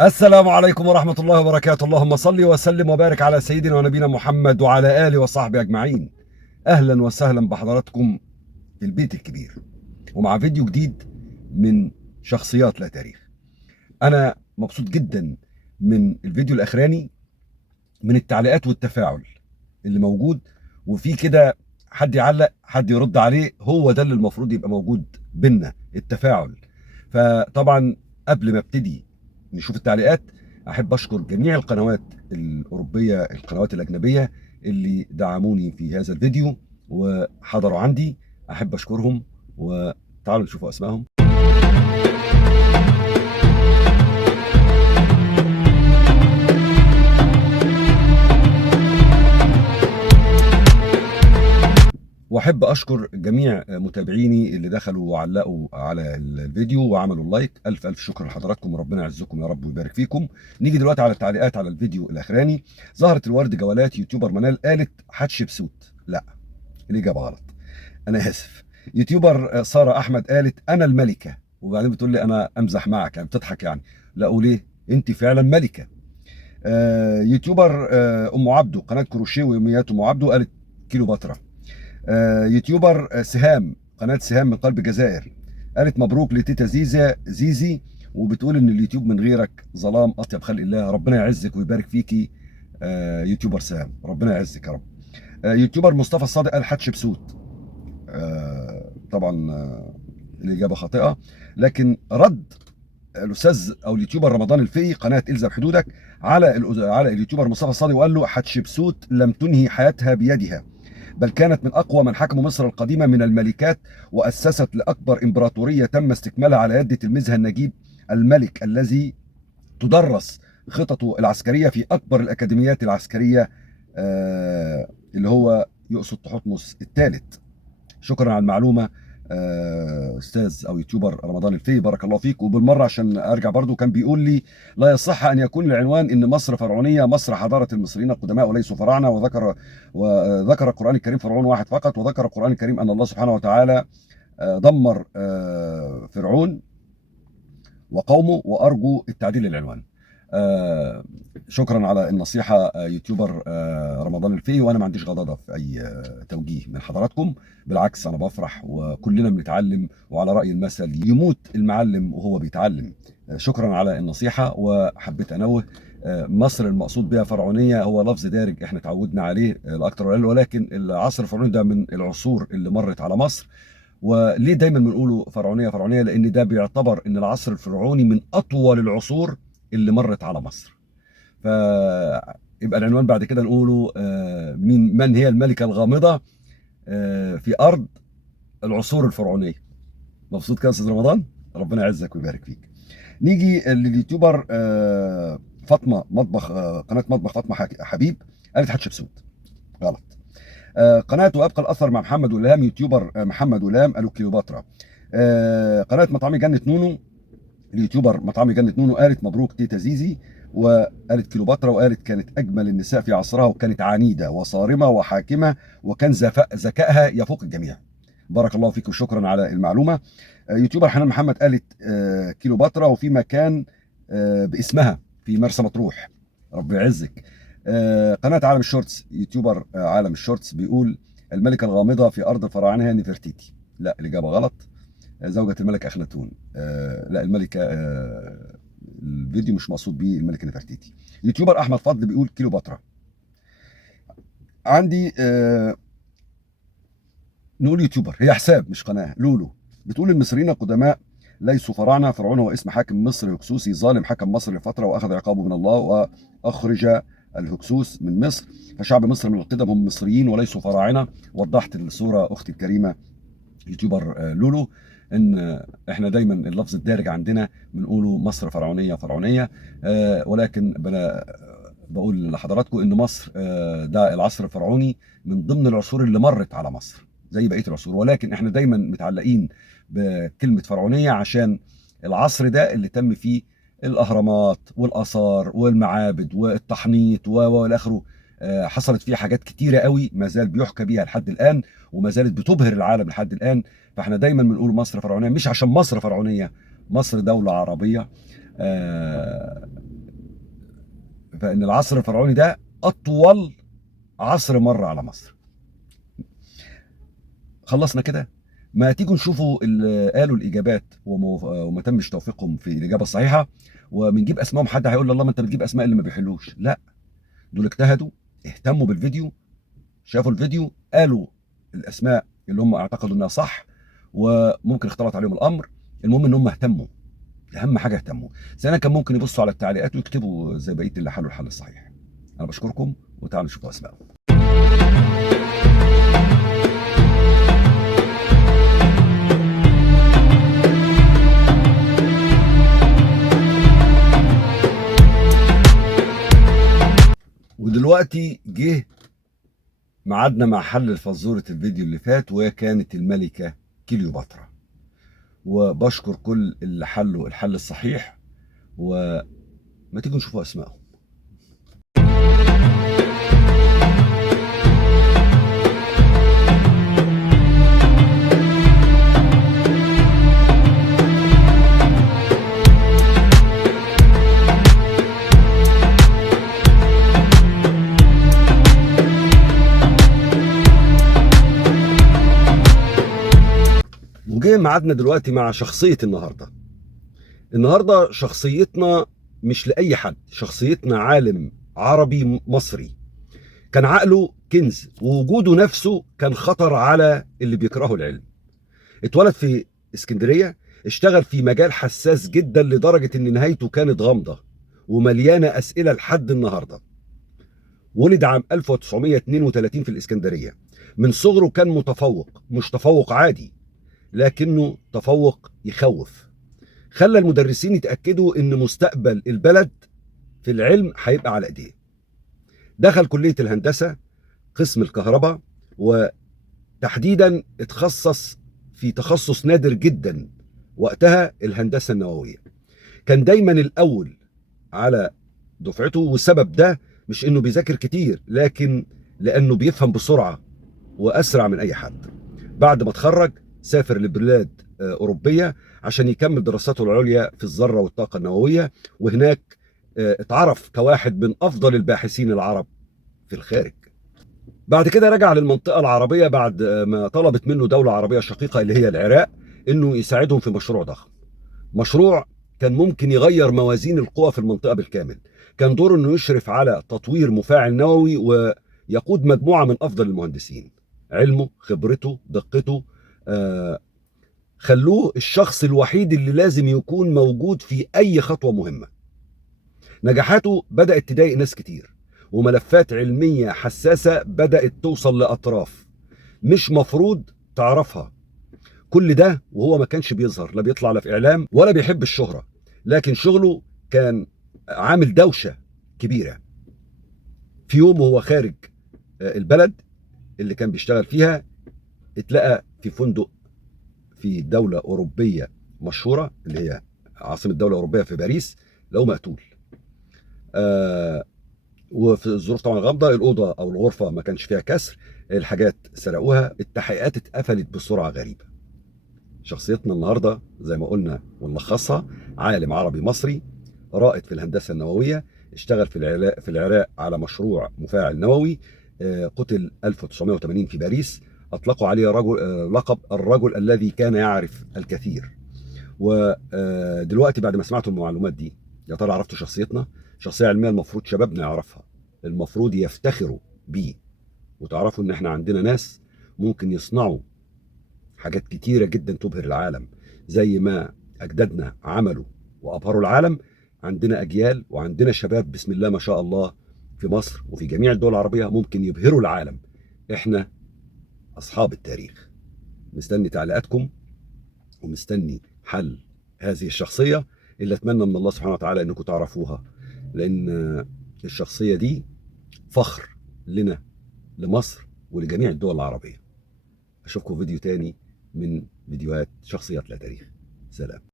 السلام عليكم ورحمة الله وبركاته. اللهم صل وسلم وبارك على سيدنا ونبينا محمد وعلى آله وصحبه أجمعين. أهلا وسهلا بحضراتكم في البيت الكبير ومع فيديو جديد من شخصيات لا تاريخ. أنا مبسوط جدا من الفيديو الأخراني، من التعليقات والتفاعل اللي موجود، وفي كده حد يعلق حد يرد عليه. هو ده اللي المفروض يبقى موجود بينا، التفاعل. فطبعا قبل ما ابتدي نشوف التعليقات، احب اشكر جميع القنوات الاوروبيه، القنوات الاجنبيه اللي دعموني في هذا الفيديو وحضروا عندي. احب اشكرهم وتعالوا نشوفوا اسمائهم. واحب اشكر جميع متابعيني اللي دخلوا وعلقوا على الفيديو وعملوا اللايك. الف الف شكر لحضراتكم وربنا يعزكم يا رب ويبارك فيكم. نيجي دلوقتي على التعليقات على الفيديو الاخراني. ظهرت الورد جولات يوتيوبر منال قالت حتشبسوت. لا، الاجابه غلط، انا اسف. يوتيوبر ساره احمد قالت انا الملكه، وبعدين بتقول لي انا امزح معك، يعني بتضحك يعني. لا، وليه؟ انت فعلا ملكه. يوتيوبر ام عبده، قناه كروشيه ويوميات ام عبده، قالت كيلوباترا. يوتيوبر سهام، قناة سهام من قلب الجزائر، قالت مبروك لتيتا زيزي، وبتقول ان اليوتيوب من غيرك ظلام اطيب خلق الله. ربنا يعزك ويبارك فيكي. يوتيوبر سهام، ربنا يعزك يا رب. يوتيوبر مصطفى الصادق قال حتشبسوت. طبعا الاجابه خاطئه، لكن رد الاستاذ او اليوتيوبر رمضان الفقي قناه الزم حدودك على اليوتيوبر مصطفى الصادق وقال له حتشبسوت لم تنهي حياتها بيدها، بل كانت من أقوى من حكموا مصر القديمة من الملكات، وأسست لأكبر إمبراطورية تم استكمالها على يد تلميذها النجيب الملك، الذي تدرس خططه العسكرية في أكبر الأكاديميات العسكرية، اللي هو يقصد تحتمس الثالث. شكرا على المعلومه استاذ او يوتيوبر رمضان الفقي، بارك الله فيك. وبالمره عشان ارجع برضو، كان بيقول لي لا يصح ان يكون العنوان ان مصر فرعونيه، مصر حضاره المصريين القدماء وليسوا فراعنه. وذكر القران الكريم فرعون واحد فقط، وذكر القران الكريم ان الله سبحانه وتعالى دمر فرعون وقومه، وارجو التعديل للعنوان. شكرا على النصيحه يوتيوبر رمضان الفقي، وانا ما عنديش غضاضه في اي توجيه من حضراتكم، بالعكس انا بفرح وكلنا بنتعلم، وعلى راي المثل يموت المعلم وهو بيتعلم. شكرا على النصيحه. وحبيت انوه، مصر المقصود بها فرعونيه هو لفظ دارج احنا اتعودنا عليه لا اكتر ولا اقل، ولكن العصر الفرعوني ده من العصور اللي مرت على مصر. وليه دايما بنقوله فرعونيه فرعونيه؟ لان ده بيعتبر ان العصر الفرعوني من اطول العصور اللي مرت على مصر. فيبقى العنوان بعد كده نقوله من هي الملكه الغامضه في ارض العصور الفرعونيه. مبسوط كده يا استاذ رمضان؟ ربنا يعزك ويبارك فيك. نيجي لليوتيوبر فاطمه مطبخ، قناه مطبخ فاطمه حبيب، قالت حتشبسوت. غلط. قناه وابقى الاثر مع محمد ولام، يوتيوبر محمد ولام، قالوا كليوباترا. قناه مطعمي جنه نونو، اليوتيوبر مطعمي جنه نونو، قالت مبروك تيتا زيزي، وقالت كليوباترا، وقالت كانت اجمل النساء في عصرها، وكانت عنيده وصارمه وحاكمه، وكان ذكائها يفوق الجميع. بارك الله فيك وشكرا على المعلومه. يوتيوبر حنان محمد قالت كليوباترا، وفي مكان باسمها في مرسى مطروح. رب يعزك. قناه عالم الشورتس، يوتيوبر عالم الشورتس بيقول الملكه الغامضه في ارض الفراعنه هي نفرتيتي. لا، الاجابه غلط. زوجة الملك اخناتون. لا، الملكه الفيديو مش مقصود بيه الملكه نفرتيتي. يوتيوبر احمد فضل بيقول كيلوباترا. عندي نقول يوتيوبر، هي حساب مش قناه. لولو بتقول المصريين القدماء ليسوا فراعنه، فرعون هو اسم حاكم مصر هكسوسي ظالم حكم مصر لفتره واخذ عقابه من الله واخرج الهكسوس من مصر، فشعب مصر من القدم هم مصريين وليسوا فراعنه. وضحت الصوره اختي الكريمه يوتيوبر لولو ان احنا دايما اللفظ الدارج عندنا بنقوله مصر فرعونيه فرعونيه، ولكن بقول لحضراتكم ان مصر ده العصر الفرعوني من ضمن العصور اللي مرت على مصر زي بقيه العصور، ولكن احنا دايما متعلقين بكلمه فرعونيه عشان العصر ده اللي تم فيه الاهرامات والاثار والمعابد والتحنيط والى اخره. حصلت فيه حاجات كتيره قوي ما زال بيحكى بيها لحد الان، وما زالت بتبهر العالم لحد الان. فاحنا دايما بنقول مصر فرعونيه مش عشان مصر فرعونيه، مصر دوله عربيه فإن العصر الفرعوني ده أطول عصر مر على مصر. خلصنا كده. ما تيجوا نشوفوا اللي قالوا الإجابات وما تمش توفيقهم في الإجابة الصحيحة، وبنجيب أسمائهم. حد هيقول لي الله ما أنت بتجيب أسماء اللي ما بيحلوش. لا، دول اجتهدوا، اهتموا بالفيديو، شافوا الفيديو، قالوا الأسماء اللي هم اعتقدوا إنها صح وممكن اختلط عليهم الأمر. المهم إن هم اهتموا، أهم حاجة اهتموا. ثانيا كان ممكن يبصوا على التعليقات ويكتبوا زي بقية اللي حلوا الحل الصحيح. أنا بشكركم وتعالوا نشوفوا أسمائهم. ودلوقتي جه ميعادنا مع حل فزورة الفيديو اللي فات، وهي كانت الملكة كليوباترا. وبشكر كل اللي حلوا الحل الصحيح، وما تيجوا نشوفوا أسمائهم. وجه ميعادنا دلوقتي مع شخصية النهاردة. النهاردة شخصيتنا مش لأي حد، شخصيتنا عالم عربي مصري كان عقله كنز، ووجوده نفسه كان خطر على اللي بيكرهوا العلم. اتولد في اسكندرية، اشتغل في مجال حساس جدا لدرجة ان نهايته كانت غامضة ومليانة أسئلة لحد النهاردة. ولد عام 1932 في الإسكندرية. من صغره كان متفوق، مش تفوق عادي لكنه تفوق يخوف. خلى المدرسين يتأكدوا ان مستقبل البلد في العلم هيبقى على ايديه. دخل كلية الهندسة قسم الكهرباء، وتحديدا اتخصص في تخصص نادر جدا وقتها، الهندسة النووية. كان دايما الأول على دفعته، والسبب ده مش انه بيذاكر كتير، لكن لانه بيفهم بسرعة واسرع من اي حد. بعد ما اتخرج سافر لبلاد أوروبية عشان يكمل دراساته العليا في الذرة والطاقة النووية، وهناك اتعرف كواحد من أفضل الباحثين العرب في الخارج. بعد كده رجع للمنطقة العربية بعد ما طلبت منه دولة عربية شقيقة اللي هي العراق إنه يساعدهم في مشروع ضخم. مشروع كان ممكن يغير موازين القوى في المنطقة بالكامل. كان دوره إنه يشرف على تطوير مفاعل نووي ويقود مجموعة من أفضل المهندسين. علمه، خبرته، دقته خلوه الشخص الوحيد اللي لازم يكون موجود في أي خطوة مهمة. نجاحاته بدأت تضايق ناس كتير، وملفات علمية حساسة بدأت توصل لأطراف مش مفروض تعرفها. كل ده وهو ما كانش بيظهر، لا بيطلع لا في إعلام ولا بيحب الشهرة، لكن شغله كان عامل دوشة كبيرة. في يوم وهو خارج البلد اللي كان بيشتغل فيها، اتلقى في فندق في دولة أوروبية مشهورة اللي هي عاصمة دولة أوروبية في باريس، لو مقتول. وفي الظروف طبعا غامضة، الأوضة أو الغرفة ما كانش فيها كسر، الحاجات سرقوها، التحقيقات اتقفلت بسرعة غريبة. شخصيتنا النهاردة زي ما قلنا ونلخصها، عالم عربي مصري رائد في الهندسة النووية، اشتغل في العراق على مشروع مفاعل نووي، قتل 1980 في باريس. أطلقوا عليه لقب الرجل الذي كان يعرف الكثير. ودلوقتي بعد ما سمعتوا المعلومات دي، يا ترى عرفتوا شخصيتنا؟ شخصية علمية المفروض شبابنا يعرفها، المفروض يفتخروا بيه، وتعرفوا ان احنا عندنا ناس ممكن يصنعوا حاجات كتيرة جدا تبهر العالم زي ما أجدادنا عملوا وأبهروا العالم. عندنا أجيال وعندنا شباب بسم الله ما شاء الله في مصر وفي جميع الدول العربية ممكن يبهروا العالم. احنا أصحاب التاريخ. مستني تعليقاتكم ومستني حل هذه الشخصية اللي أتمنى من الله سبحانه وتعالى أنكم تعرفوها، لأن الشخصية دي فخر لنا، لمصر ولجميع الدول العربية. أشوفكم فيديو تاني من فيديوهات شخصيات لا تاريخ. سلام.